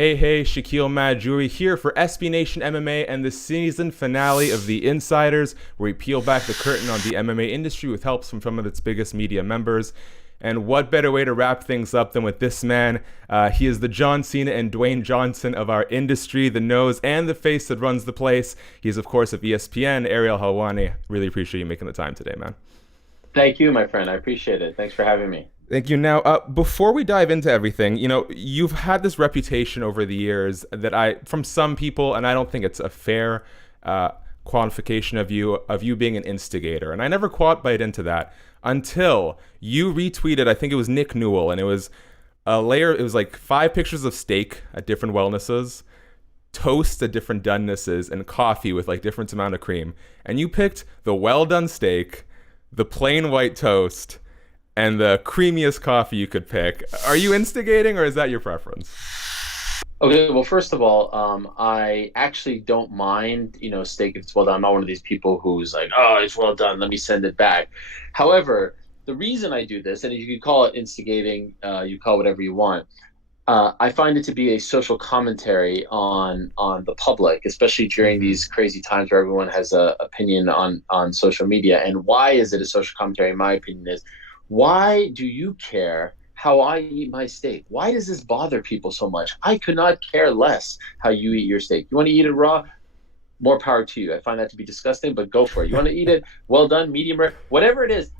Hey, Shakiel Mahjouri here for SB Nation MMA and the season finale of The Insiders, where we peel back the curtain on the MMA industry with help from some of its biggest media members. And what better way to wrap things up than with this man? He is the John Cena and Dwayne Johnson of our industry, the nose and the face that runs the place. He's, of course, of ESPN, Ariel Helwani. Really appreciate you making the time today, man. Thank you, my friend. I appreciate it. Thanks for having me. Thank you. Now, before we dive into everything, you've had this reputation over the years from some people, and I don't think it's a fair qualification of you being an instigator. And I never quite into that until you retweeted, I think it was Nick Newell, and it was it was like 5 pictures of steak at different wellnesses, toast at different donenesses, and coffee with like different amount of cream. And you picked the well done steak, the plain white toast, and the creamiest coffee you could pick. Are you instigating, or is that your preference? Okay, well, first of all, I actually don't mind, steak if it's well done. I'm not one of these people who's like, oh, it's well done, let me send it back. However, the reason I do this, and you can call it instigating, you call it whatever you want, I find it to be a social commentary on the public, especially during these crazy times where everyone has an opinion on social media. And why is it a social commentary? In my opinion, is why do you care how I eat my steak? Why does this bother people so much? I could not care less how you eat your steak. You want to eat it raw? More power to you. I find that to be disgusting, but go for it. You want to eat it well done, medium rare, whatever it is,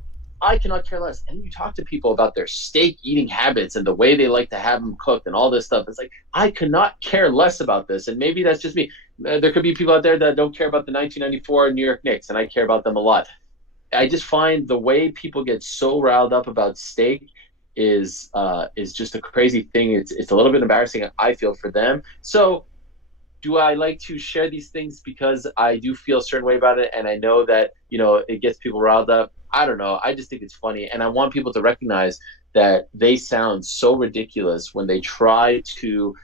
I cannot care less. And you talk to people about their steak eating habits and the way they like to have them cooked and all this stuff. It's like, I could not care less about this. And maybe that's just me. There could be people out there that don't care about the 1994 New York Knicks, and I care about them a lot. I just find the way people get so riled up about steak is just a crazy thing. It's a little bit embarrassing, I feel, for them. So do I like to share these things because I do feel a certain way about it, and I know that it gets people riled up? I don't know. I just think it's funny, and I want people to recognize that they sound so ridiculous when they try to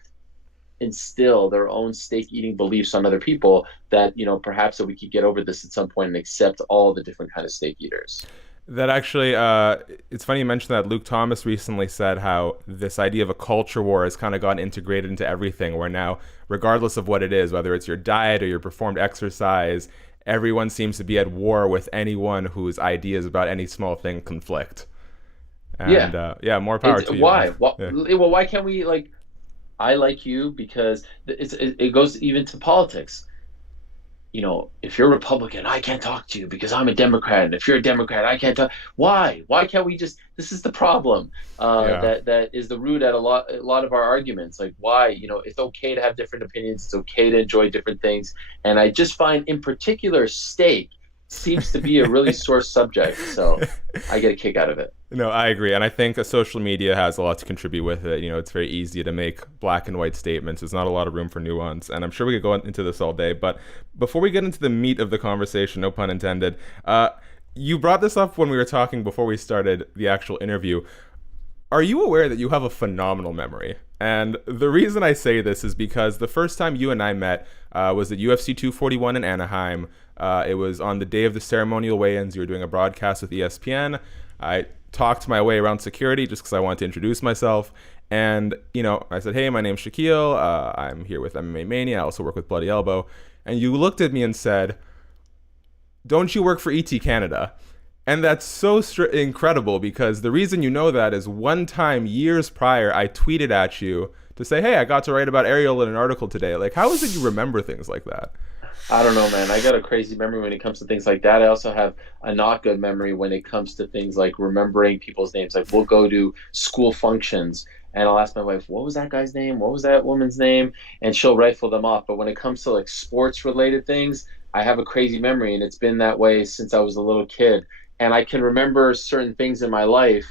instill their own steak eating beliefs on other people, that perhaps that we could get over this at some point and accept all the different kind of steak eaters. That actually, it's funny you mentioned that. Luke Thomas recently said how this idea of a culture war has kind of gotten integrated into everything, where now, regardless of what it is, whether it's your diet or your performed exercise, everyone seems to be at war with anyone whose ideas about any small thing conflict. And more power to you. Why? Yeah. Well, why can't we, like, I like you because it goes even to politics. If you're a Republican, I can't talk to you because I'm a Democrat. And if you're a Democrat, I can't talk. Why? Why can't we just? This is the problem. That is the root at a lot of our arguments. Like, why? It's okay to have different opinions. It's okay to enjoy different things. And I just find, in particular, steak seems to be a really sore subject. So I get a kick out of it. No, I agree. And I think social media has a lot to contribute with it. It's very easy to make black and white statements. There's not a lot of room for nuance. And I'm sure we could go into this all day. But before we get into the meat of the conversation, no pun intended, you brought this up when we were talking before we started the actual interview. Are you aware that you have a phenomenal memory? And the reason I say this is because the first time you and I met was at UFC 241 in Anaheim. It was on the day of the ceremonial weigh-ins. You were doing a broadcast with ESPN. I talked my way around security just because I wanted to introduce myself. And, I said, hey, my name's Shakiel. I'm here with MMA Mania. I also work with Bloody Elbow. And you looked at me and said, don't you work for ET Canada? And that's so incredible, because the reason you know that is one time years prior, I tweeted at you to say, hey, I got to write about Ariel in an article today. Like, how is it you remember things like that? I don't know, man. I got a crazy memory when it comes to things like that. I also have a not good memory when it comes to things like remembering people's names. Like, we'll go to school functions and I'll ask my wife, what was that guy's name? What was that woman's name? And she'll rifle them off. But when it comes to like sports related things, I have a crazy memory, and it's been that way since I was a little kid. And I can remember certain things in my life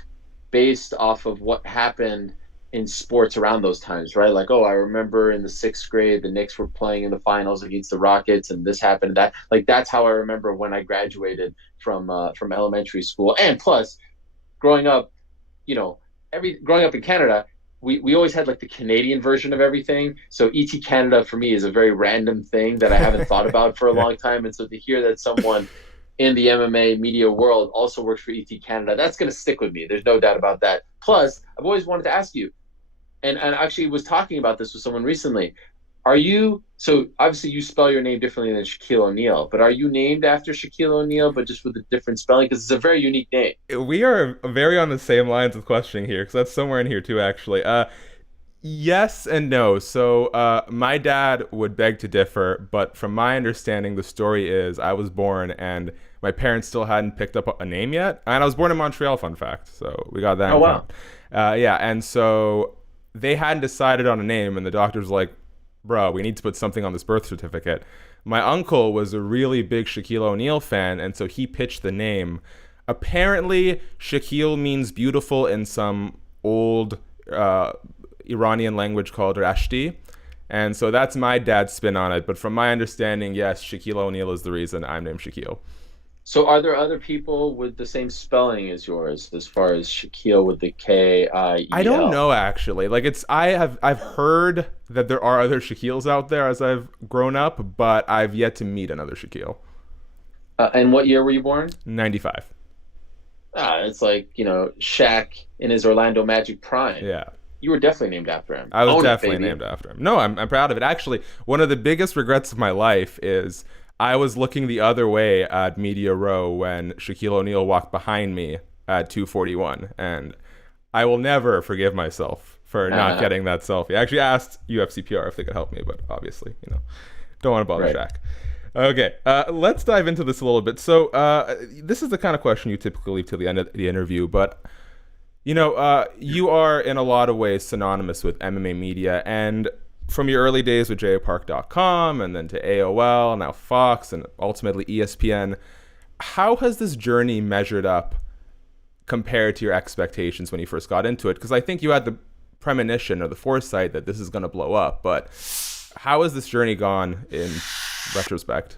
based off of what happened in sports around those times, right? Like, oh, I remember in the 6th grade, the Knicks were playing in the finals against the Rockets, and this happened, and that. Like, that's how I remember when I graduated from elementary school. And plus, growing up, growing up in Canada, we always had like the Canadian version of everything. So ET Canada for me is a very random thing that I haven't thought about for a long time. And so to hear that someone in the MMA media world also works for ET Canada, that's going to stick with me. There's no doubt about that. Plus, I've always wanted to ask you, and actually was talking about this with someone recently. Are you so obviously you spell your name differently than Shaquille O'Neal, but are you named after Shaquille O'Neal, but just with a different spelling? Because it's a very unique name. We are very on the same lines of questioning here, because that's somewhere in here too, actually. Yes and no. So my dad would beg to differ, but from my understanding, the story is I was born and my parents still hadn't picked up a name yet. And I was born in Montreal, fun fact. So we got that Oh in wow. front. Yeah, and so they hadn't decided on a name, and the doctor's like, bro, we need to put something on this birth certificate. My uncle was a really big Shaquille O'Neal fan, and so he pitched the name. Apparently, Shaquille means beautiful in some old Iranian language called Rashti. And so that's my dad's spin on it. But from my understanding, yes, Shaquille O'Neal is the reason I'm named Shaquille. So are there other people with the same spelling as yours, as far as Shaquille with the I don't Kiel? know actually. Like I've heard that there are other Shaquilles out there as I've grown up, but I've yet to meet another Shaquille. And what year were you born? 95. It's like, Shaq in his Orlando Magic prime. Yeah. You were definitely named after him. I was Own it, definitely baby. named after him. No, I'm proud of it. Actually, one of the biggest regrets of my life is I was looking the other way at Media Row when Shaquille O'Neal walked behind me at 241, and I will never forgive myself for not getting that selfie. I actually asked UFC PR if they could help me, but obviously, don't want to bother Right. Shaq. Okay, let's dive into this a little bit. So, this is the kind of question you typically leave till the end of the interview, but you are in a lot of ways synonymous with MMA media, and from your early days with japark.com and then to AOL, now Fox, and ultimately ESPN, how has this journey measured up compared to your expectations when you first got into it? Because I think you had the premonition or the foresight that this is going to blow up, but how has this journey gone in retrospect?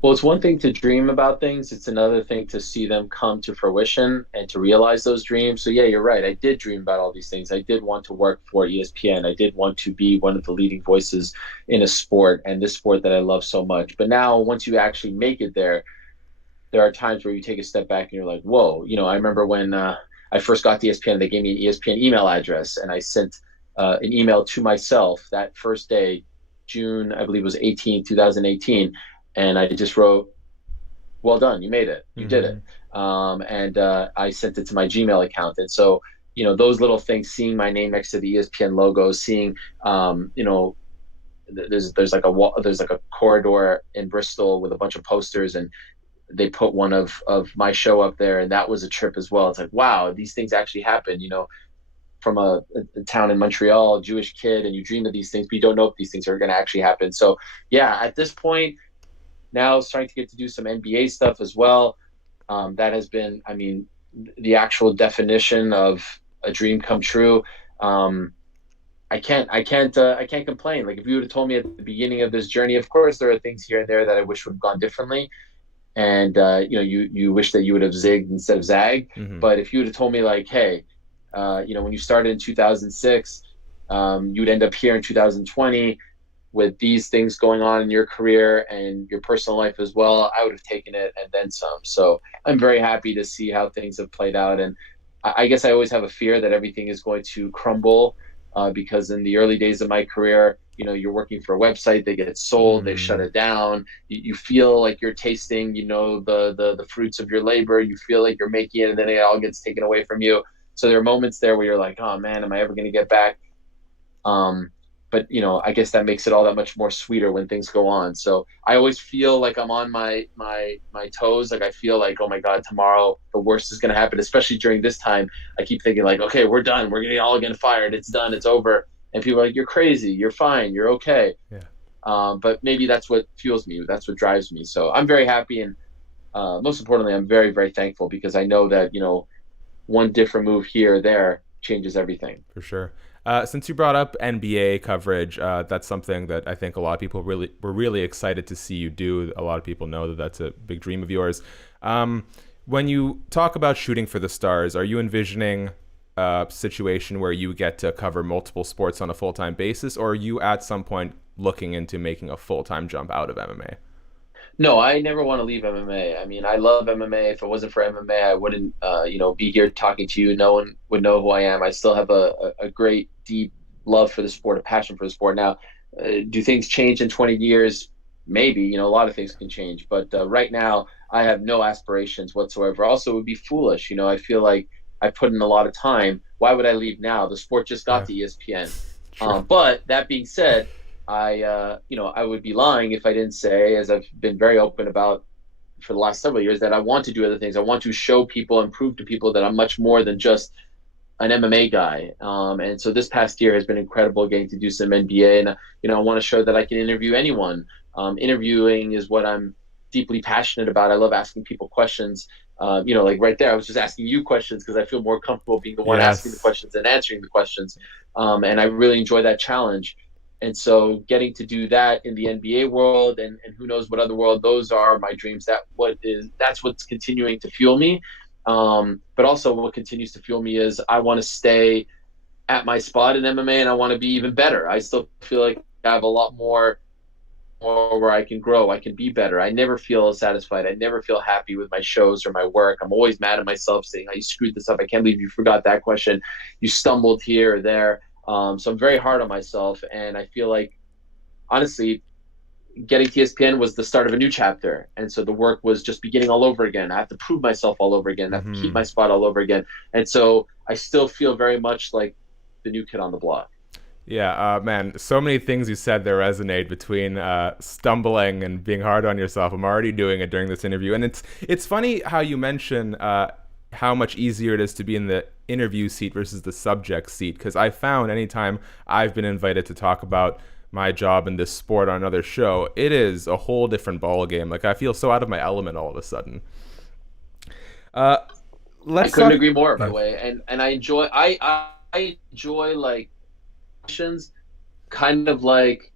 Well, it's one thing to dream about things. It's another thing to see them come to fruition and to realize those dreams. So yeah, you're right. I did dream about all these things. I did want to work for ESPN. I did want to be one of the leading voices in a sport, and this sport that I love so much. But now once you actually make it there, there are times where you take a step back and you're like, whoa. I remember when I first got to ESPN, they gave me an ESPN email address, and I sent an email to myself that first day, June, I believe it was 2018. And I just wrote, well done, you made it, you did it. And I sent it to my Gmail account. And so, those little things, seeing my name next to the ESPN logo, seeing, there's like a wall, there's like a corridor in Bristol with a bunch of posters, and they put one of my show up there. And that was a trip as well. It's like, wow, these things actually happen, from a town in Montreal, a Jewish kid, and you dream of these things, but you don't know if these things are going to actually happen. So yeah, at this point, now starting to get to do some NBA stuff as well. That has been, the actual definition of a dream come true. I can't complain. Like if you would have told me at the beginning of this journey, of course there are things here and there that I wish would have gone differently, and you wish that you would have zigged instead of zagged. But if you would have told me like, hey, when you started in 2006, you would end up here in 2020. With these things going on in your career and your personal life as well, I would have taken it and then some. So I'm very happy to see how things have played out. And I guess I always have a fear that everything is going to crumble because in the early days of my career, you're working for a website, they get sold, they shut it down. You feel like you're tasting, the fruits of your labor. You feel like you're making it, and then it all gets taken away from you. So there are moments there where you're like, oh man, am I ever going to get back? But I guess that makes it all that much more sweeter when things go on. So I always feel like I'm on my toes. Like I feel like, oh my God, tomorrow the worst is going to happen. Especially during this time, I keep thinking like, okay, we're done. We're gonna all get fired. It's done. It's over. And people are like, you're crazy. You're fine. You're okay. Yeah. But maybe that's what fuels me. That's what drives me. So I'm very happy, and most importantly, I'm very, very thankful because I know that one different move here or there changes everything. For sure. Since you brought up NBA coverage, that's something that I think a lot of people were really excited to see you do. A lot of people know that that's a big dream of yours. When you talk about shooting for the stars, are you envisioning a situation where you get to cover multiple sports on a full-time basis, or are you at some point looking into making a full-time jump out of MMA? No, I never want to leave MMA. I mean, I love MMA. If it wasn't for MMA, I wouldn't, be here talking to you. No one would know who I am. I still have a great, deep love for the sport, a passion for the sport. Now, do things change in 20 years? Maybe, a lot of things can change. But right now, I have no aspirations whatsoever. Also, it would be foolish. I feel like I put in a lot of time. Why would I leave now? The sport just got Yeah, to ESPN. true. But that being said, I would be lying if I didn't say, as I've been very open about for the last several years, that I want to do other things. I want to show people and prove to people that I'm much more than just an MMA guy. And so this past year has been incredible, getting to do some NBA, and I want to show that I can interview anyone. Interviewing is what I'm deeply passionate about. I love asking people questions. Like right there, I was just asking you questions because I feel more comfortable being the one asking the Yes. questions and answering the questions. And I really enjoy that challenge. And so getting to do that in the NBA world, and who knows what other world, those are my dreams. That's what's continuing to fuel me. But also what continues to fuel me is I want to stay at my spot in MMA, and I want to be even better. I still feel like I have a lot more where I can grow. I can be better. I never feel satisfied. I never feel happy with my shows or my work. I'm always mad at myself, saying, "Oh, you screwed this up. I can't believe you forgot that question. You stumbled here or there." So I'm very hard on myself, and I feel like, honestly, getting to ESPN was the start of a new chapter, and so the work was just beginning all over again. I have to prove myself all over again. I have to keep Hmm. my spot all over again, and so I still feel very much like the new kid on the block. Yeah, man, so many things you said there resonate between stumbling and being hard on yourself. I'm already doing it during this interview, and it's funny how you mention how much easier it is to be in the interview seat versus the subject seat. Because I found anytime I've been invited to talk about my job in this sport on another show, it is a whole different ball game. Like I feel so out of my element all of a sudden. Uh, I let's couldn't talk. agree more, by Yeah, the way, and I enjoy like questions, kind of like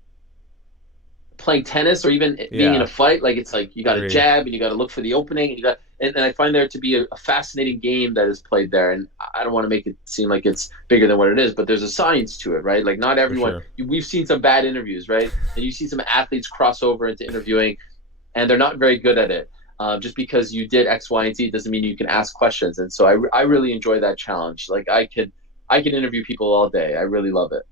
playing tennis or even being in a yeah, fight. Like it's like you got to agree. jab and you got to look for the opening, and I find there to be a fascinating game that is played there. And I don't want to make it seem like it's bigger than what it is, but there's a science to it, right? Like not For everyone. sure. We've seen some bad interviews, right? And you see some athletes cross over into interviewing, and they're not very good at it. Just because you did X, Y, and Z doesn't mean you can ask questions. And so I really enjoy that challenge. Like I could interview people all day. I really love it.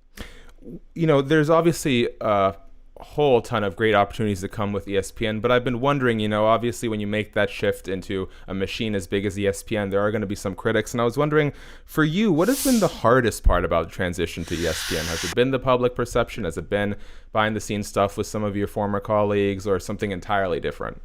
There's obviously a whole ton of great opportunities that come with ESPN, but I've been wondering, obviously when you make that shift into a machine as big as ESPN, there are going to be some critics. And I was wondering, for you, what has been the hardest part about the transition to ESPN? Has it been the public perception? Has it been behind the scenes stuff with some of your former colleagues or something entirely different?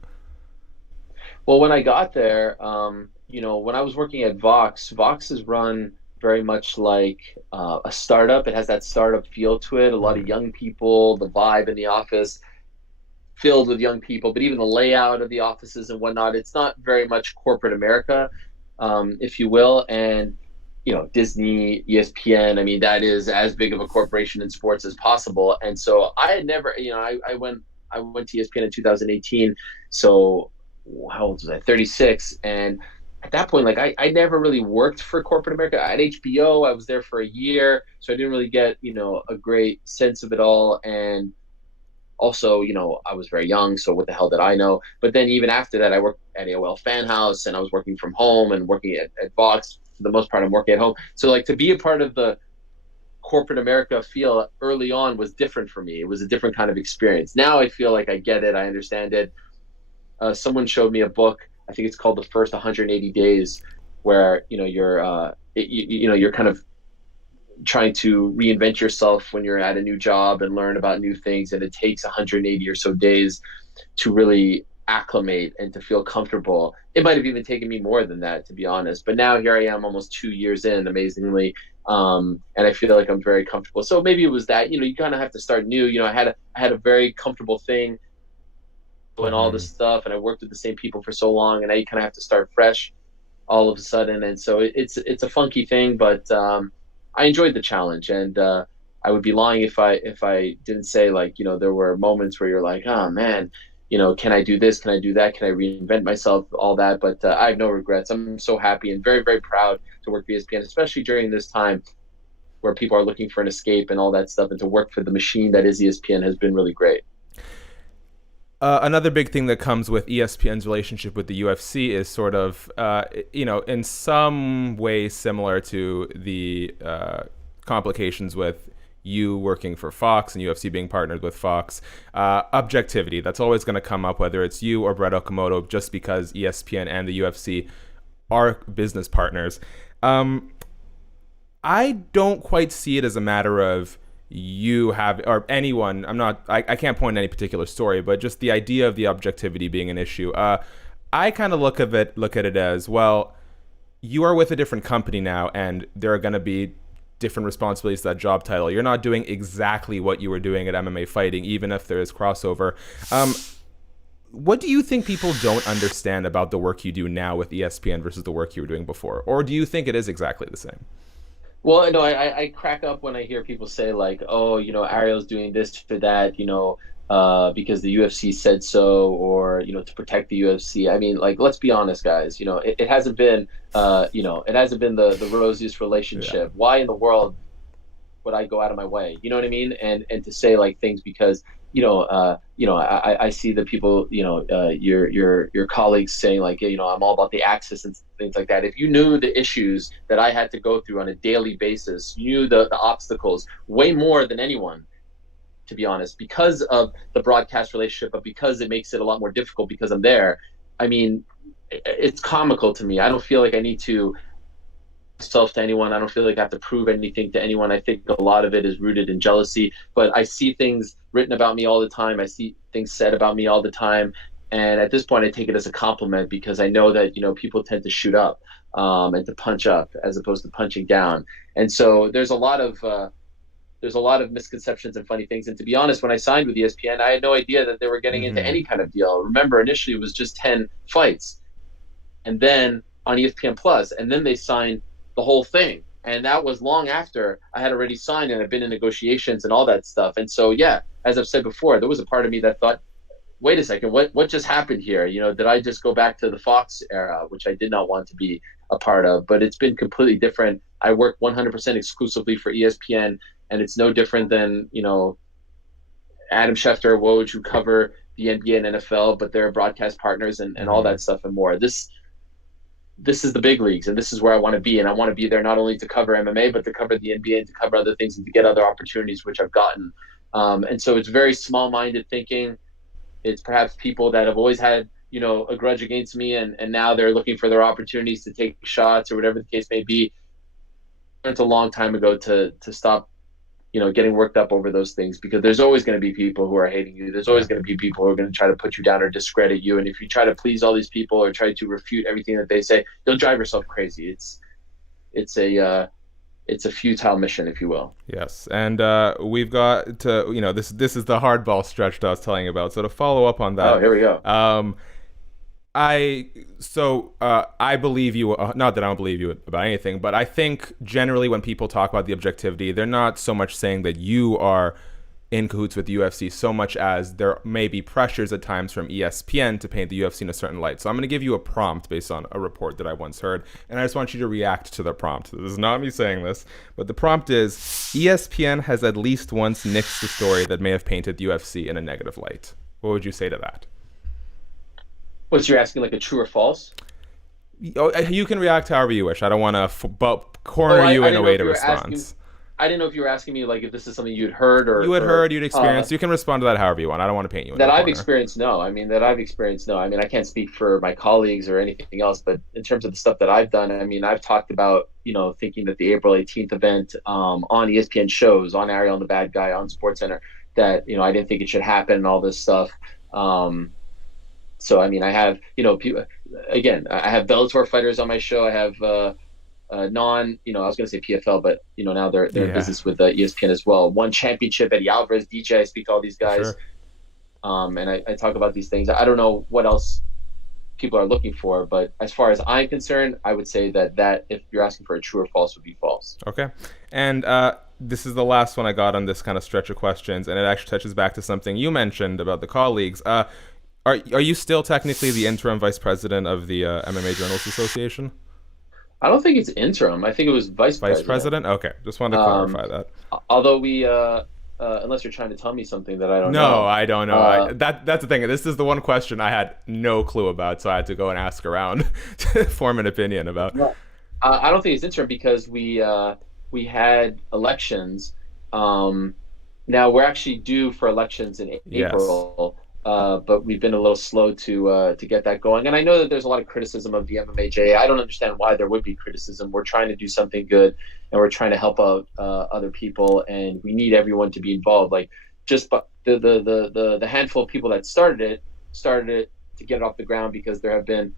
Well, when I got there, when I was working at Vox is run very much like a startup. It has that startup feel to it. A lot of Mm, young people, the vibe in the office filled with young people, but even the layout of the offices and whatnot, it's not very much corporate America, if you will. And Disney, ESPN. I mean, that is as big of a corporation in sports as possible. And so I had never, I went to ESPN in 2018. So how old was I? 36. And at that point, like I never really worked for corporate America. At HBO, I was there for a year, so I didn't really get a great sense of it all. And also, I was very young, so what the hell did I know? But then even after that, I worked at AOL Fan House, and I was working from home and working at Vox. For the most part, I'm working at home. So like to be a part of the corporate America feel early on was different for me. It was a different kind of experience. Now I feel like I get it, I understand it. Someone showed me a book. I think it's called The First 180 Days, where you're kind of trying to reinvent yourself when you're at a new job and learn about new things, and it takes 180 or so days to really acclimate and to feel comfortable. It might have even taken me more than that, to be honest, but now here I am almost 2 years in, amazingly. And I feel like I'm very comfortable. So maybe it was that, you kind of have to start new. I had a very comfortable thing and all mm-hmm. this stuff, and I worked with the same people for so long, and now you kind of have to start fresh all of a sudden. And so it's a funky thing, but I enjoyed the challenge. And I would be lying if I didn't say, like, there were moments where you're like, oh man, can I do this? Can I do that? Can I reinvent myself? All that. But I have no regrets. I'm so happy and very, very proud to work for ESPN, especially during this time where people are looking for an escape and all that stuff, and to work for the machine that is ESPN has been really great. Another big thing that comes with ESPN's relationship with the UFC is sort of, in some way similar to the complications with you working for Fox and UFC being partnered with Fox. Objectivity, that's always going to come up, whether it's you or Brett Okamoto, just because ESPN and the UFC are business partners. I don't quite see it as a matter of you have, or anyone, I can't point to any particular story, but just the idea of the objectivity being an issue. I kind of look at it as, well, you are with a different company now, and there are going to be different responsibilities to that job title. You're not doing exactly what you were doing at MMA Fighting, even if there is crossover. What do you think people don't understand about the work you do now with ESPN versus the work you were doing before? Or do you think it is exactly the same? Well, no, I crack up when I hear people say like, oh, Ariel's doing this for that, because the UFC said so, or, to protect the UFC. I mean, like, let's be honest, guys, it hasn't been, it hasn't been the rosiest relationship. Yeah. Why in the world would I go out of my way? You know what I mean? And to say like things because, I see the people, your colleagues saying like, I'm all about the access and things like that. If you knew the issues that I had to go through on a daily basis, you knew the obstacles way more than anyone, to be honest, because of the broadcast relationship, but because it makes it a lot more difficult because I'm there. I mean, it's comical to me. I don't feel like I need to myself to anyone. I don't feel like I have to prove anything to anyone. I think a lot of it is rooted in jealousy, but I see things written about me all the time. I see things said about me all the time. And at this point, I take it as a compliment because I know that, people tend to shoot up and to punch up as opposed to punching down. And so there's a lot of misconceptions and funny things. And to be honest, when I signed with ESPN, I had no idea that they were getting into any kind of deal. Remember, initially it was just 10 fights, and then on ESPN Plus, and then they signed the whole thing. And that was long after I had already signed and I'd been in negotiations and all that stuff. And so, yeah, as I've said before, there was a part of me that thought, wait a second, what just happened here? Did I just go back to the Fox era, which I did not want to be a part of? But it's been completely different. I work 100% exclusively for ESPN, and it's no different than, Adam Schefter, Woj, who cover the NBA and NFL, but they're broadcast partners and all that stuff and more. This is the big leagues, and this is where I want to be. And I want to be there not only to cover MMA, but to cover the NBA and to cover other things and to get other opportunities, which I've gotten. And so it's very small-minded thinking. It's perhaps people that have always had, a grudge against me, and now they're looking for their opportunities to take shots or whatever the case may be. It's a long time ago to stop, getting worked up over those things, because there's always going to be people who are hating you. There's always going to be people who are going to try to put you down or discredit you. And if you try to please all these people or try to refute everything that they say, you'll drive yourself crazy. It's a futile mission, if you will. Yes, and we've got to, this is the hardball stretch that I was telling you about. So to follow up on that, oh, here we go. I believe you, not that I don't believe you about anything, but I think generally when people talk about the objectivity, they're not so much saying that you are in cahoots with the UFC so much as there may be pressures at times from ESPN to paint the UFC in a certain light. So I'm going to give you a prompt based on a report that I once heard, and I just want you to react to the prompt. This is not me saying this, but the prompt is, ESPN has at least once nixed a story that may have painted the UFC in a negative light. What would you say to that? What, you're asking like a true or false? You can react however you wish. I don't want to corner you in a way to respond. I didn't know if you were asking me like if this is something you'd heard or... you'd experienced. You can respond to that however you want. I don't want to paint you in that a I've corner. experienced, no. I mean, I can't speak for my colleagues or anything else, but in terms of the stuff that I've done, I mean, I've talked about, thinking that the April 18th event on ESPN shows, on Ariel and the Bad Guy, on SportsCenter, that, I didn't think it should happen and all this stuff. So, I mean, I have, people, again, I have Bellator fighters on my show. I have I was going to say PFL, but, now they're in business with ESPN as well. One championship, Eddie Alvarez, DJ, I speak to all these guys. Sure. And I talk about these things. I don't know what else people are looking for, but as far as I'm concerned, I would say that if you're asking for a true or false, would be false. Okay. And this is the last one I got on this kind of stretch of questions, and it actually touches back to something you mentioned about the colleagues. Are you still technically the interim vice president of the MMA Journalists Association? I don't think it's interim. I think it was vice president. Vice president? Okay. Just wanted to clarify that. Although we unless you're trying to tell me something that I don't No, know. I don't know. Uh, That's the thing. This is the one question I had no clue about, so I had to go and ask around to form an opinion about. no, I don't think it's interim because we had elections. Um, Now we're actually due for elections in Yes. April, but we've been a little slow to get that going. And I know that there's a lot of criticism of the MMAJ. I don't understand why there would be criticism. We're trying to do something good, and we're trying to help out other people, and we need everyone to be involved. Like just the handful of people that started it to get it off the ground because there have been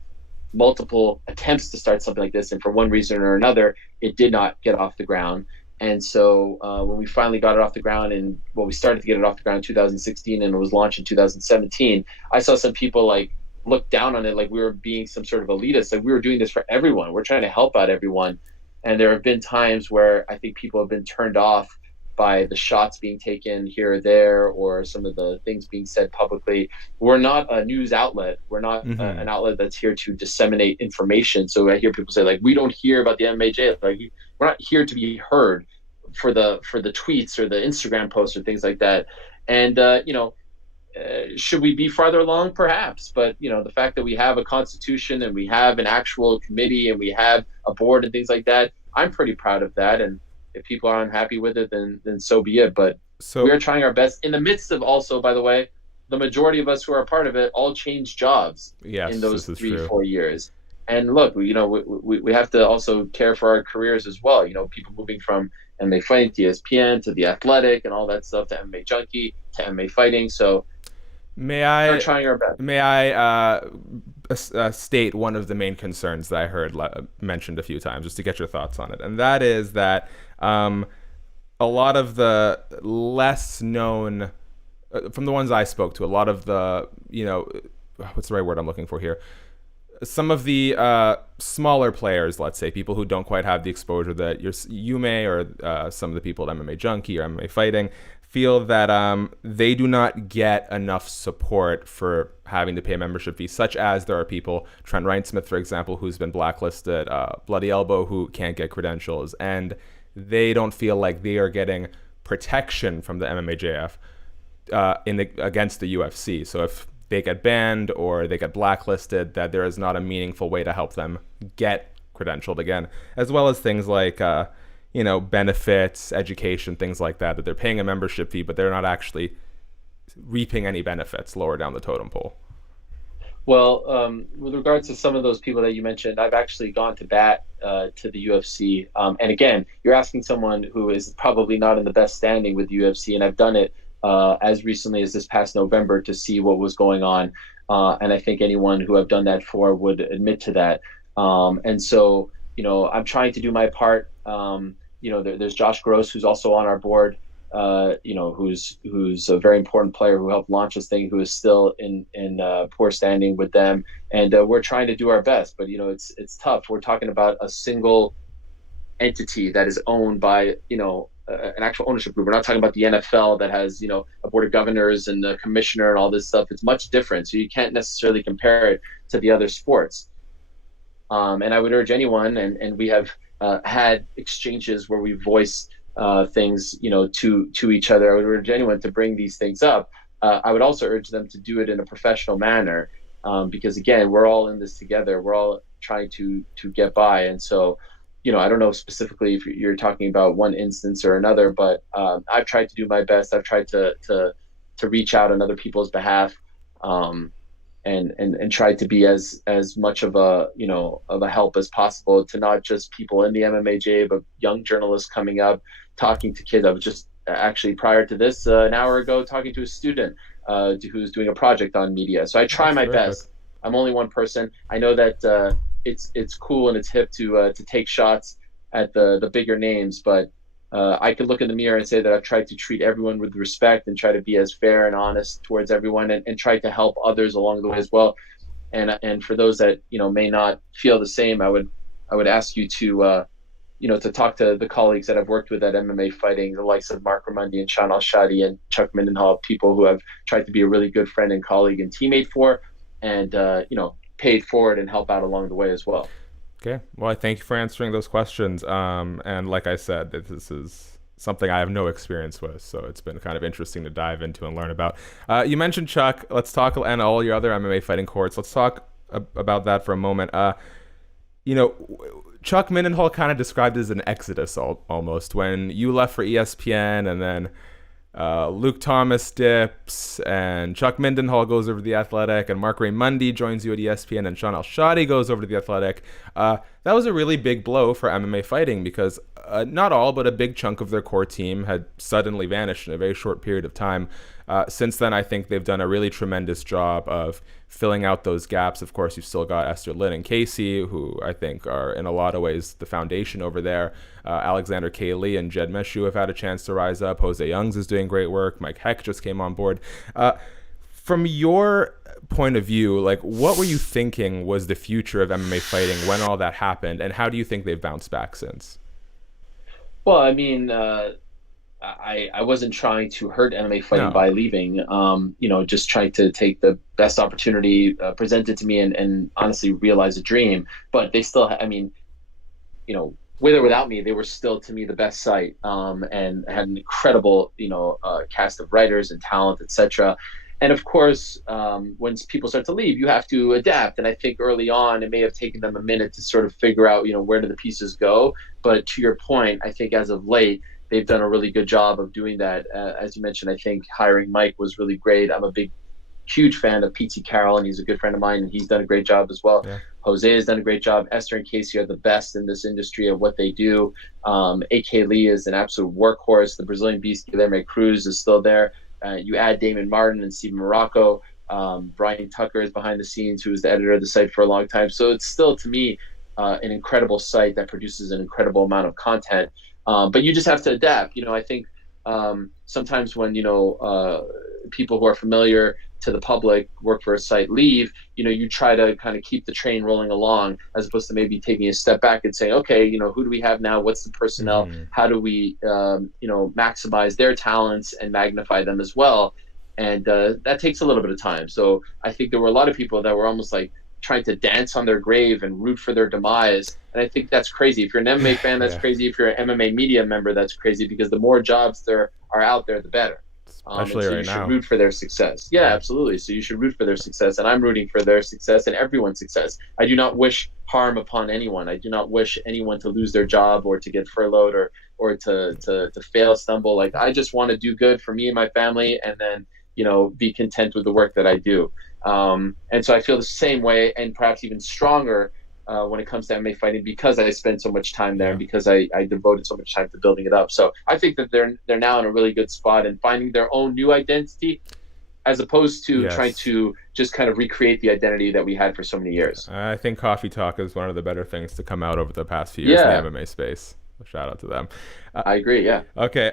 multiple attempts to start something like this, and for one reason or another, it did not get off the ground. And so when we finally got it off the ground, and well, we started to get it off the ground in 2016, and it was launched in 2017. I saw some people like look down on it like we were being some sort of elitist, like we were doing this for everyone. We're trying to help out everyone, and there have been times where I think people have been turned off by the shots being taken here or there, or some of the things being said publicly. We're not a news outlet. We're not Hmm. an outlet that's here to disseminate information. So I hear people say like, we don't hear about the MMAJ. Like we're not here to be heard for the tweets or the Instagram posts or things like that. And should we be farther along? Perhaps, but the fact that we have a constitution and we have an actual committee and we have a board and things like that, I'm pretty proud of that. And if people are unhappy with it, then so be it. But we So are trying our best in the midst of also, by the way, the majority of us who are a part of it all changed jobs in yes, those this is three, true. 4 years. And look, we have to also care for our careers as well. People moving from MMA Fighting to ESPN to The Athletic and all that stuff to MMA Junkie to MMA Fighting. So May we're I trying our best. may I state one of the main concerns that I heard mentioned a few times, just to get your thoughts on it, and that is that um, a lot of the less known, from the ones I spoke to, a lot of the what's the right word I'm looking for here? Some of the smaller players, let's say, people who don't quite have the exposure that you may, or some of the people at MMA Junkie or MMA Fighting, feel that they do not get enough support for having to pay a membership fee, such as there are people, Trent Reinsmith, for example, who's been blacklisted, Bloody Elbow, who can't get credentials, and they don't feel like they are getting protection from the MMAJF against the UFC. So if they get banned or they get blacklisted, that there is not a meaningful way to help them get credentialed again, as well as things like benefits, education, things like that. That they're paying a membership fee, but they're not actually reaping any benefits lower down the totem pole. Well, with regards to some of those people that you mentioned, I've actually gone to bat to the UFC. And again, you're asking someone who is probably not in the best standing with the UFC, and I've done it as recently as this past November to see what was going on. And I think anyone who I've done that for would admit to that. And so, I'm trying to do my part. There's Josh Gross, who's also on our board. Who's a very important player who helped launch this thing, who is still in poor standing with them, and we're trying to do our best. But it's tough. We're talking about a single entity that is owned by an actual ownership group. We're not talking about the NFL that has a board of governors and the commissioner and all this stuff. It's much different, so you can't necessarily compare it to the other sports. And I would urge anyone, and we have had exchanges where we voice things, to each other. I would urge anyone to bring these things up. I would also urge them to do it in a professional manner, because again, we're all in this together. We're all trying to get by, and so. I don't know specifically if you're talking about one instance or another, but I've tried to do my best. I've tried to reach out on other people's behalf, um, and try to be as much of a help as possible to not just people in the MMAJ, but young journalists coming up, talking to kids. I was just actually prior to this an hour ago talking to a student who's doing a project on media. So I try That's my terrific. best. I'm only one person. I know that it's cool and it's hip to take shots at the bigger names, but I could look in the mirror and say that I've tried to treat everyone with respect and try to be as fair and honest towards everyone, and try to help others along the way as well. And for those that may not feel the same, I would ask you to talk to the colleagues that I've worked with at MMA Fighting, the likes of Mark Ramundi and Sean Al-Shadi and Chuck Mindenhall, people who I've tried to be a really good friend and colleague and teammate for, and paid forward and help out along the way as well. Okay. Well, I thank you for answering those questions. And like I said, this is something I have no experience with. So it's been kind of interesting to dive into and learn about. You mentioned Chuck. Let's talk, and all your other MMA fighting courts. Let's talk about that for a moment. You know, Chuck Mindenhall kind of described it as an exodus almost when you left for ESPN, and then Luke Thomas dips, and Chuck Mindenhall goes over to The Athletic, and Mark Raymundi joins you at ESPN, and Sean Al-Shadi goes over to The Athletic. That was a really big blow for MMA fighting because not all, but a big chunk of their core team had suddenly vanished in a very short period of time. Since then, I think they've done a really tremendous job of filling out those gaps. Of course, you've still got Esther Lynn and Casey, who I think are in a lot of ways the foundation over there. Alexander K. Lee and Jed Meshew have had a chance to rise up. Jose Youngs is doing great work. Mike Heck just came on board. From your point of view, like, what were you thinking was the future of MMA fighting when all that happened, and how do you think they've bounced back since? Well, I mean, I wasn't trying to hurt MMA fighting No. by leaving. Just trying to take the best opportunity presented to me and honestly realize a dream. But they still, with or without me, they were still to me the best site, and had an incredible, cast of writers and talent, etc. And of course, when people start to leave, you have to adapt. And I think early on, it may have taken them a minute to sort of figure out, where do the pieces go. But to your point, I think as of late, they've done a really good job of doing that. As you mentioned, I think hiring Mike was really great. I'm a huge fan of P.T. Carroll, and he's a good friend of mine, and he's done a great job as well. Yeah. Jose has done a great job. Esther and Casey are the best in this industry of what they do. A.K. Lee is an absolute workhorse. The Brazilian beast, Guilherme Cruz, is still there. You add Damon Martin and Steven Morocco. Brian Tucker is behind the scenes, who was the editor of the site for a long time. So it's still, to me, an incredible site that produces an incredible amount of content. But you just have to adapt. I think sometimes when, people who are familiar to the public work for a site leave, you try to kind of keep the train rolling along as opposed to maybe taking a step back and saying, okay, who do we have now? What's the personnel? Mm-hmm. How do we, maximize their talents and magnify them as well? And that takes a little bit of time. So I think there were a lot of people that were almost like trying to dance on their grave and root for their demise. And I think that's crazy. If you're an MMA fan, that's crazy. If you're an MMA media member, that's crazy, because the more jobs there are out there, the better. Especially so right you should now. root for their success. Yeah, absolutely. So you should root for their success, and I'm rooting for their success and everyone's success. I do not wish harm upon anyone. I do not wish anyone to lose their job or to get furloughed or to fail, stumble. Like, I just want to do good for me and my family, and then be content with the work that I do. And so I feel the same way, and perhaps even stronger when it comes to MMA fighting, because I spent so much time there, and because I devoted so much time to building it up. So I think that they're now in a really good spot and finding their own new identity, as opposed to trying to just kind of recreate the identity that we had for so many years. I think Coffee Talk is one of the better things to come out over the past few years in the MMA space. Shout out to them. I agree, yeah. Okay,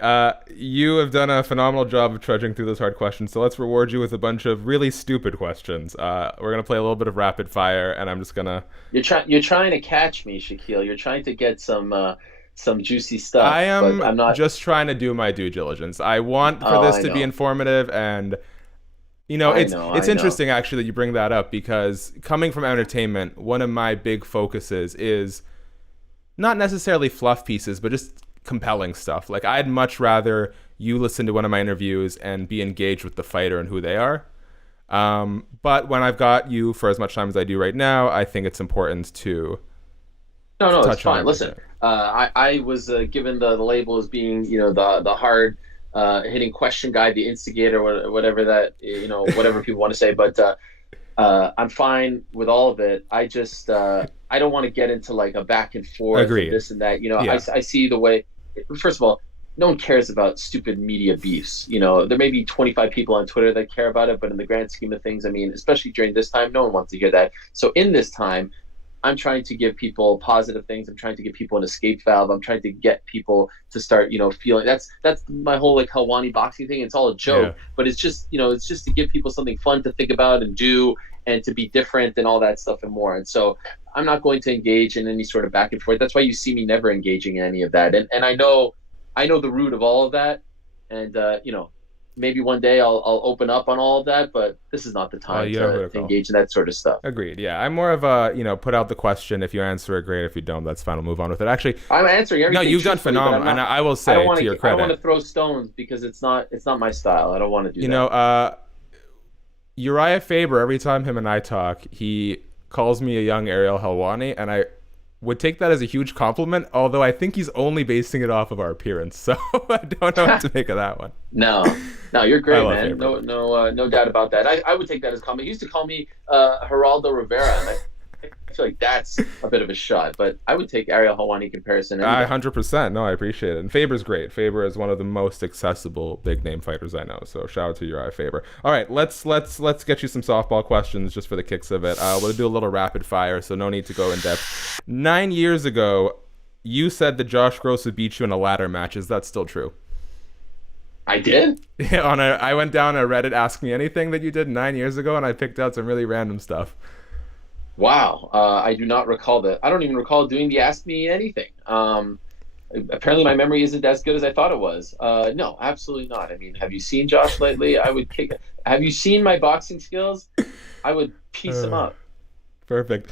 you have done a phenomenal job of trudging through those hard questions, so let's reward you with a bunch of really stupid questions. We're going to play a little bit of rapid fire, and I'm just going to... You're trying to catch me, Shakiel. You're trying to get some juicy stuff. I am but I'm not... just trying to do my due diligence. I want for this to be informative, and... it's interesting, actually, that you bring that up, because coming from entertainment, one of my big focuses is not necessarily fluff pieces, but just compelling stuff. Like, I'd much rather you listen to one of my interviews and be engaged with the fighter and who they are. But when I've got you for as much time as I do right now, I think it's important to touch it's fine. Listen, I was given the label as being, the hard hitting question guy, the instigator, whatever that, whatever people want to say. But I'm fine with all of it. I just I don't want to get into like a back and forth and this and that. I see the way. First of all, no one cares about stupid media beefs. There may be 25 people on Twitter that care about it, but in the grand scheme of things, I mean, especially during this time, no one wants to hear that. So in this time, I'm trying to give people positive things. I'm trying to give people an escape valve. I'm trying to get people to start, feeling that's my whole like Helwani boxing thing. It's all a joke, but it's just, it's just to give people something fun to think about and do, and to be different and all that stuff and more. And so I'm not going to engage in any sort of back and forth. That's why you see me never engaging in any of that. And I know the root of all of that. And, maybe one day I'll open up on all of that, but this is not the Well, time you know who to to call. engage in that sort of stuff. Agreed. Yeah, I'm more of a, put out the question. If you answer it, great. If you don't, that's fine. We'll move on with it. Actually, I'm answering no, everything you've done truthfully, but I'm phenomenal, and not. I will say to your I don't want credit, to throw stones because it's not my style. I don't want to do you that. know, Uriah Faber. Every time him and I talk, he calls me a young Ariel Helwani, and I would take that as a huge compliment. Although I think he's only basing it off of our appearance, so I don't know what to make of that one. No, no, you're I great, love man. Faber. No doubt about that. I would take that as a compliment. He used to call me Geraldo Rivera, and I feel like that's a bit of a shot, but I would take Ariel Helwani comparison any I day. 100%. No, I appreciate it. And Faber's great. Faber is one of the most accessible big name fighters I know. So shout out to Uriah Faber. All right, let's get you some softball questions just for the kicks of it. We'll do a little rapid fire, so no need to go in depth. 9 years ago, you said that Josh Gross would beat you in a ladder match. Is that still true? I did? Yeah, I went down a Reddit, ask me anything that you did 9 years ago, and I picked out some really random stuff. Wow. I do not recall that. I don't even recall doing the Ask Me Anything. Apparently my memory isn't as good as I thought it was. No, absolutely not. I mean, have you seen Josh lately? I would kick. Have you seen my boxing skills? I would piece him up. Perfect.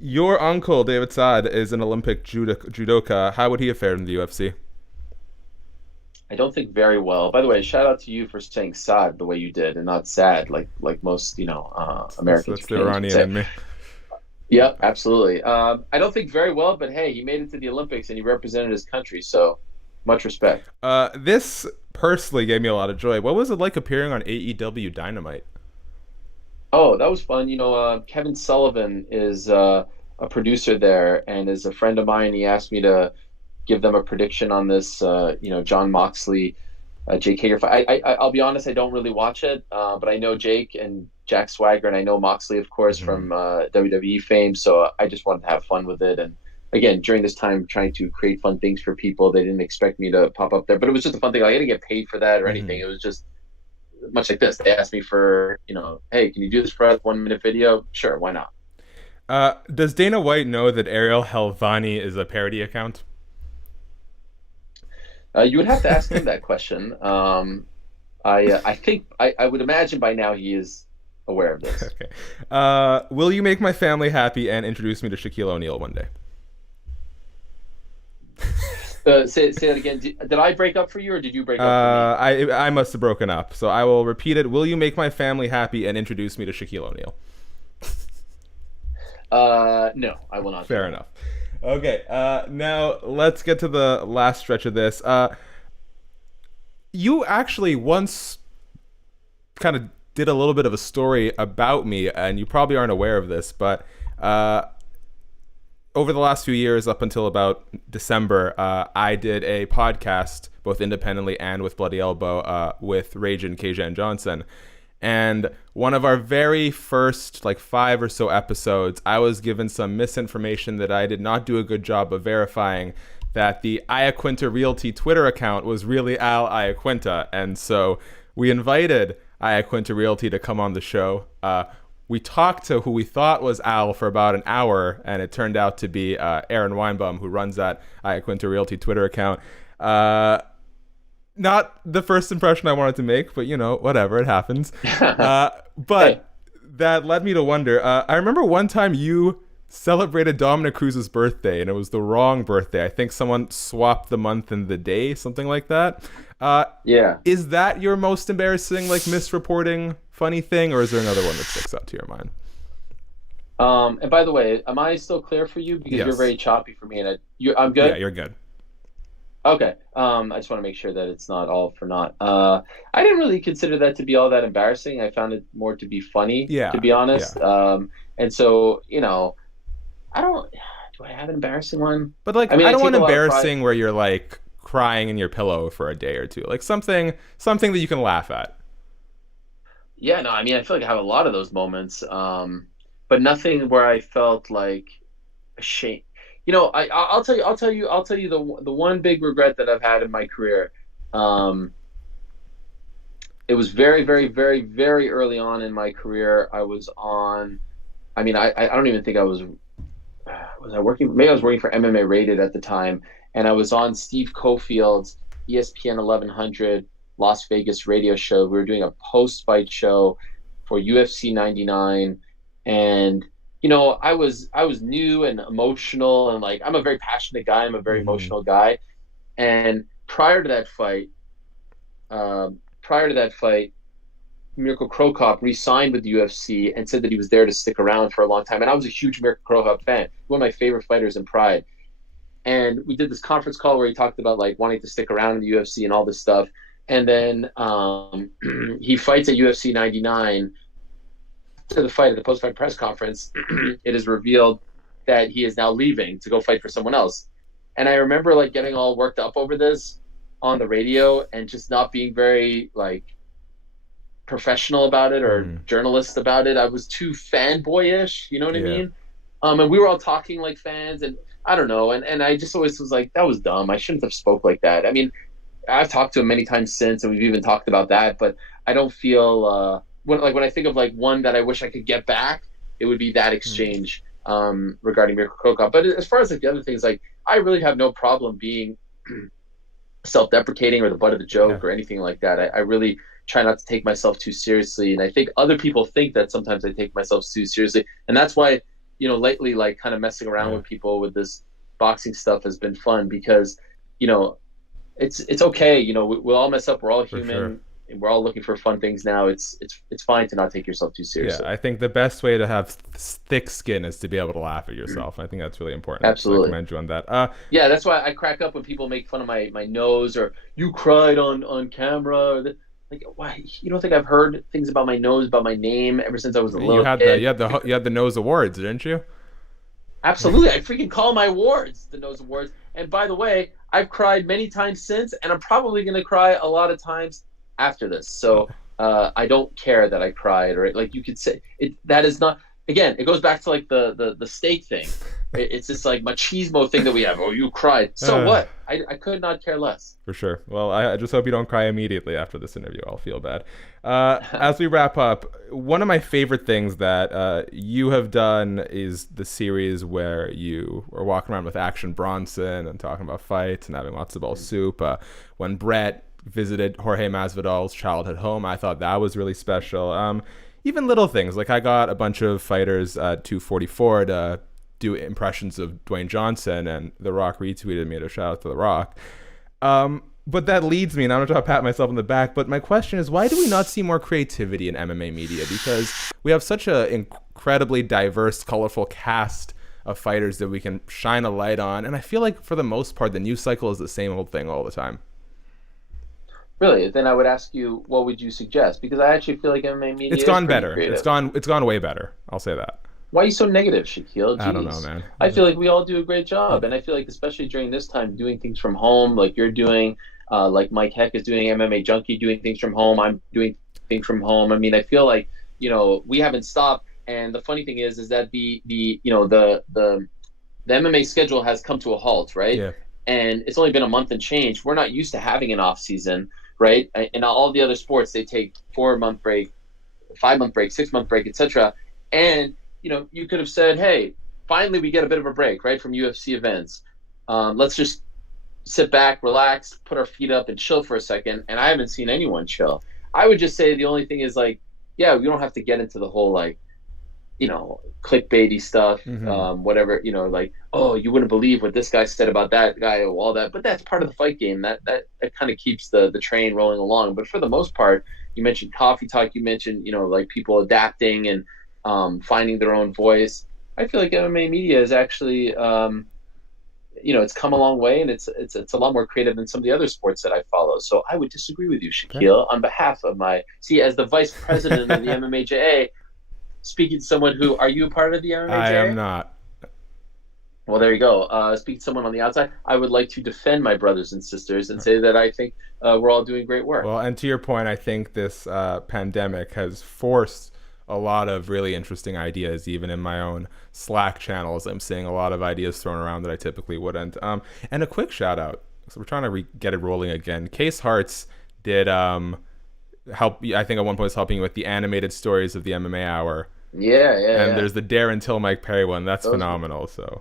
Your uncle, David Saad, is an Olympic judoka. How would he have fared in the UFC? I don't think very well. By the way, shout out to you for saying sad the way you did and not sad like most, Americans That's or the Canadians would Iranian say. in me. Yeah, absolutely. I don't think very well, but hey, he made it to the Olympics and he represented his country, so much respect. This personally gave me a lot of joy. What was it like appearing on AEW Dynamite? Oh, that was fun. Kevin Sullivan is a producer there and is a friend of mine. He asked me to give them a prediction on this, John Moxley, Jake Hager fight. I'll be honest, I don't really watch it, but I know Jake and Jack Swagger, and I know Moxley, of course, Mm-hmm. from WWE fame. So I just wanted to have fun with it. And again, during this time, trying to create fun things for people, they didn't expect me to pop up there, but it was just a fun thing. Like, I didn't get paid for that or anything. Mm-hmm. It was just much like this. They asked me for, hey, can you do this for a 1 minute video? Sure, why not? Does Dana White know that Ariel Helvani is a parody account? You would have to ask him that question. I think I would imagine by now he is aware of this. Okay. Will you make my family happy and introduce me to Shaquille O'Neal one day? Say that again. Did I break up for you, or did you break up for me? I must have broken up, so I will repeat it. Will you make my family happy and introduce me to Shaquille O'Neal? No, I will not. Fair enough. Okay, now let's get to the last stretch of this. You actually once kind of did a little bit of a story about me, and you probably aren't aware of this, but over the last few years, up until about December, I did a podcast, both independently and with Bloody Elbow, with Rage and Keijan Johnson. And one of our very first, 5 or so episodes, I was given some misinformation that I did not do a good job of verifying, that the Iaquinta Realty Twitter account was really Al Iaquinta. And so we invited Iaquinta Realty to come on the show. We talked to who we thought was Al for about an hour, and it turned out to be Aaron Weinbaum, who runs that Iaquinta Realty Twitter account. Not the first impression I wanted to make, but whatever, it happens. But Hey. that led me to wonder. I remember one time you celebrated Dominic Cruz's birthday, and it was the wrong birthday. I think someone swapped the month and the day, something like that. Yeah. Is that your most embarrassing, misreporting, funny thing, or is there another one that sticks out to your mind? And by the way, am I still clear for you? Because Yes. you're very choppy for me, and I'm good. Yeah, you're good. Okay. I just want to make sure that it's not all for naught. I didn't really consider that to be all that embarrassing. I found it more to be funny, Yeah. to be honest. Yeah. And so, I don't. Do I have an embarrassing one? But I mean, I I don't take want a lot of embarrassing where you're crying in your pillow for a day or two. Something that you can laugh at. Yeah, no, I mean, I feel like I have a lot of those moments, but nothing where I felt like ashamed. I'll tell you the one big regret that I've had in my career. It was very, very, very, very early on in my career. I was on. I mean, I don't even think I was. Was I working? Maybe I was working for MMA Rated at the time, and I was on Steve Cofield's ESPN 1100 Las Vegas radio show. We were doing a post-fight show for UFC 99, and I was new and emotional, and like I'm a very passionate guy. I'm a very Mm-hmm. emotional guy, and prior to that fight, Mirko Cro Cop re-signed with the UFC and said that he was there to stick around for a long time. And I was a huge Mirko Cro Cop fan, one of my favorite fighters in Pride. And we did this conference call where he talked about like wanting to stick around in the UFC and all this stuff. And then he fights at UFC 99. To the fight at the post-fight press conference, it is revealed that he is now leaving to go fight for someone else. And I remember like getting all worked up over this on the radio and just not being very like professional about it or Mm. journalist about it. I was too fanboyish, you know what I Yeah. mean? And we were all talking like fans, and I don't know, and I just always was like, that was dumb. I shouldn't have spoke like that. I mean, I've talked to him many times since, and we've even talked about that, but I don't feel when I think of like one that I wish I could get back, it would be that Mm. exchange regarding Mirko Krokop. But as far as like the other things, like I really have no problem being self-deprecating or the butt of the Yeah. joke or anything like that. I really try not to take myself too seriously, and I think other people think that sometimes I take myself too seriously, and that's why lately like kind of messing around Yeah. with people with this boxing stuff has been fun because you know it's okay. We'll all mess up. We're all For sure. human. And we're all looking for fun things now. It's fine to not take yourself too Yeah, seriously. I think the best way to have thick skin is to be able to laugh at yourself. I think that's really important. So I Absolutely. commend you on that. Yeah, that's why I crack up when people make fun of my nose or you cried on camera. Like, why? You don't think I've heard things about my nose, about my name ever since I was a you little had the kid? you had the you had the nose awards, didn't you? Absolutely. I freaking call my awards the nose awards. And by the way, I've cried many times since, and I'm probably going to cry a lot of times after this. So I don't care that I cried, or like you could say it. That is not. Again, it goes back to like the steak thing. It's this like machismo thing that we have. Oh, you cried. So Uh, what? I could not care less. For sure. Well, I just hope you don't cry immediately after this interview. I'll feel bad. As we wrap up, one of my favorite things that you have done is the series where you are walking around with Action Bronson and talking about fights and having matzo ball soup. When Brett visited Jorge Masvidal's childhood home, I thought that was really special. Even little things like I got a bunch of fighters at 244 to do impressions of Dwayne Johnson, and The Rock retweeted me to shout out to The Rock. But that leads me, and I'm not trying to pat myself on the back, but my question is, why do we not see more creativity in MMA media? Because we have such an incredibly diverse, colorful cast of fighters that we can shine a light on, and I feel like for the most part, the news cycle is the same old thing all the time. Really? Then I would ask you, what would you suggest? Because I actually feel like MMA It's media is gone pretty better. It's creative. gone. It's gone way better. I'll say that. Why are you so negative, Shaquille? I don't know, Jeez. man. I feel like we all do a great job. And I feel like, especially during this time, doing things from home, like you're doing, like Mike Heck is doing MMA Junkie, doing things from home. I'm doing things from home. I mean, I feel like, we haven't stopped. And the funny thing is that the MMA schedule has come to a halt, right? Yeah. And it's only been a month and change. We're not used to having an off season, right? And all the other sports, they take 4 month break, 5 month break, 6 month break, etc. And you could have said, hey, finally we get a bit of a break, right, from UFC events. Let's just sit back, relax, put our feet up, and chill for a second. And I haven't seen anyone chill. I would just say the only thing is like, yeah, we don't have to get into the whole like, clickbaity stuff, Mm-hmm. whatever, like, oh, you wouldn't believe what this guy said about that guy, all that. But that's part of the fight game. That kind of keeps the train rolling along. But for the most part, you mentioned coffee talk. You mentioned, like people adapting and finding their own voice. I feel like MMA media is actually, it's come a long way, and it's a lot more creative than some of the other sports that I follow. So I would disagree with you, Okay. Shaquille, on behalf of as the vice president of the MMAJA. Speaking to someone who, are you a part of the I am MMAJA? not. Well, there you go. Speaking to someone on the outside, I would like to defend my brothers and sisters and say that I think we're all doing great work. Well, and to your point, I think this pandemic has forced a lot of really interesting ideas, even in my own Slack channels. I'm seeing a lot of ideas thrown around that I typically wouldn't. And a quick shout out. So we're trying to get it rolling again. Case Hearts did help. I think at one point was helping with the animated stories of the MMA Hour. Yeah, yeah, And yeah. there's the Dare Until Mike Perry one. That's Those, phenomenal. So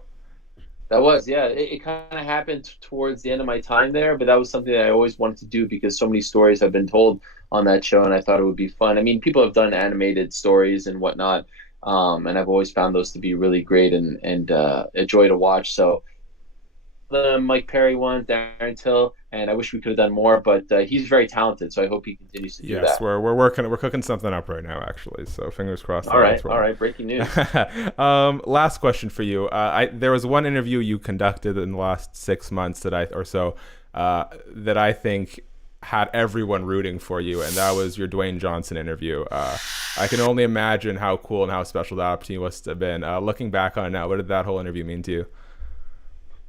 That was, yeah. It kind of happened towards the end of my time there, but that was something that I always wanted to do because so many stories have been told on that show, and I thought it would be fun. I mean, people have done animated stories and whatnot, and I've always found those to be really great and a joy to watch. So the Mike Perry one, Darren Till, and I wish we could have done more, but he's very talented, so I hope he continues to do Yes, that. we're cooking something up right now, actually. So fingers crossed. All right, breaking news. Last question for you. There was one interview you conducted in the last 6 months that I think had everyone rooting for you, and that was your Dwayne Johnson interview. I can only imagine how cool and how special that opportunity must have been. Looking back on it now, what did that whole interview mean to you?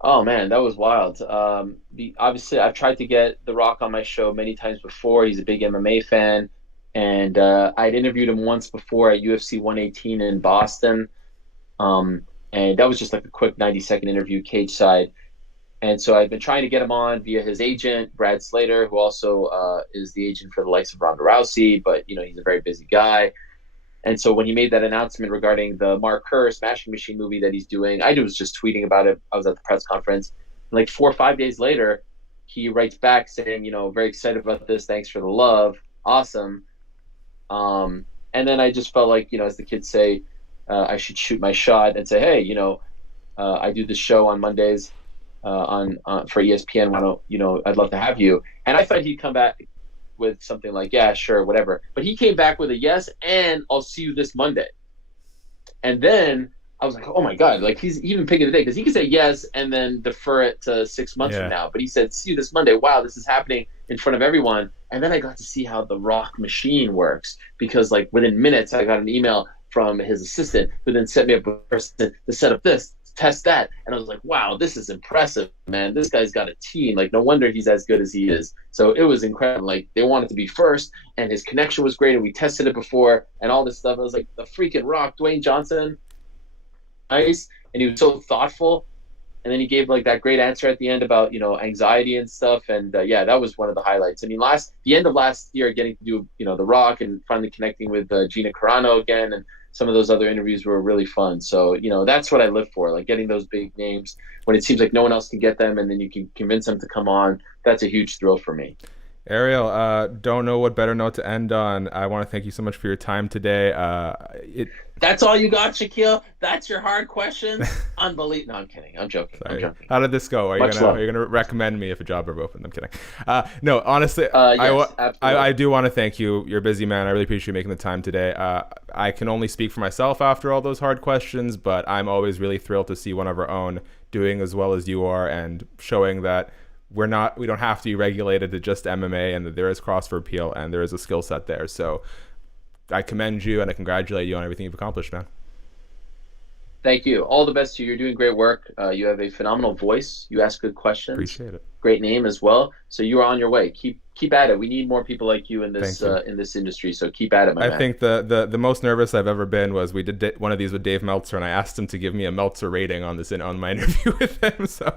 Oh man, that was wild. Obviously, I've tried to get The Rock on my show many times before. He's a big MMA fan, and I'd interviewed him once before at UFC 118 in Boston, and that was just like a quick 90-second interview, cage side. And so I've been trying to get him on via his agent, Brad Slater, who also is the agent for the likes of Ronda Rousey, but he's a very busy guy. And so when he made that announcement regarding the Mark Kerr Smashing Machine movie that he's doing, I was just tweeting about it. I was at the press conference. And like 4 or 5 days later, he writes back saying, very excited about this. Thanks for the love. Awesome. And then I just felt like, as the kids say, I should shoot my shot and say, hey, I do this show on Mondays for ESPN. I'd love to have you. And I thought he'd come back with something like, yeah, sure, whatever. But he came back with a yes, and I'll see you this Monday. And then I was like, oh my God, like he's even picking the day, because he could say yes and then defer it to 6 months from now. But he said, see you this Monday. Wow, this is happening in front of everyone. And then I got to see how the Rock machine works, because like within minutes, I got an email from his assistant who then set me up with a person to set up this, test that. And I was like, wow, this is impressive, man. This guy's got a team. Like, no wonder he's as good as he is. So it was incredible. Like, they wanted to be first, and his connection was great, and we tested it before and all this stuff. I was like, the freaking Rock, Dwayne Johnson, nice. And he was so thoughtful. And then he gave like that great answer at the end about, anxiety and stuff. And yeah, that was one of the highlights. I mean, the end of last year, getting to do, The Rock and finally connecting with Gina Carano again, and some of those other interviews were really fun. So, that's what I live for, like getting those big names when it seems like no one else can get them, and then you can convince them to come on. That's a huge thrill for me. Ariel, don't know what better note to end on. I want to thank you so much for your time today. That's all you got, Shakiel? That's your hard questions? Unbelievable. No, I'm kidding. I'm joking. Sorry. I'm joking. How did this go? Are you gonna recommend me if a job ever opened? I'm kidding. No, honestly, yes, I do want to thank you. You're a busy man. I really appreciate you making the time today. I can only speak for myself after all those hard questions, but I'm always really thrilled to see one of our own doing as well as you are, and showing that we don't have to be regulated to just MMA, and that there is cross for appeal and there is a skill set there. So I commend you and I congratulate you on everything you've accomplished, man. Thank you. All the best to you. You're doing great work. You have a phenomenal voice. You ask good questions. Appreciate it. Great name as well. So you are on your way. Keep at it. We need more people like you in this industry. So keep at it, my man. I think the most nervous I've ever been was we did one of these with Dave Meltzer, and I asked him to give me a Meltzer rating on my interview with him. So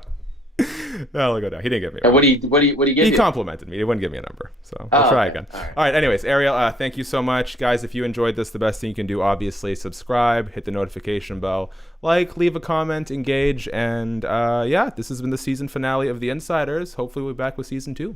no, I'll go down. He didn't give me. And what do you give you? He complimented me. He wouldn't give me a number. So we'll try again. All right. Anyways, Ariel, thank you so much, guys. If you enjoyed this, the best thing you can do, obviously, subscribe, hit the notification bell, leave a comment, engage, and this has been the season finale of The Insiders. Hopefully, we'll be back with season 2.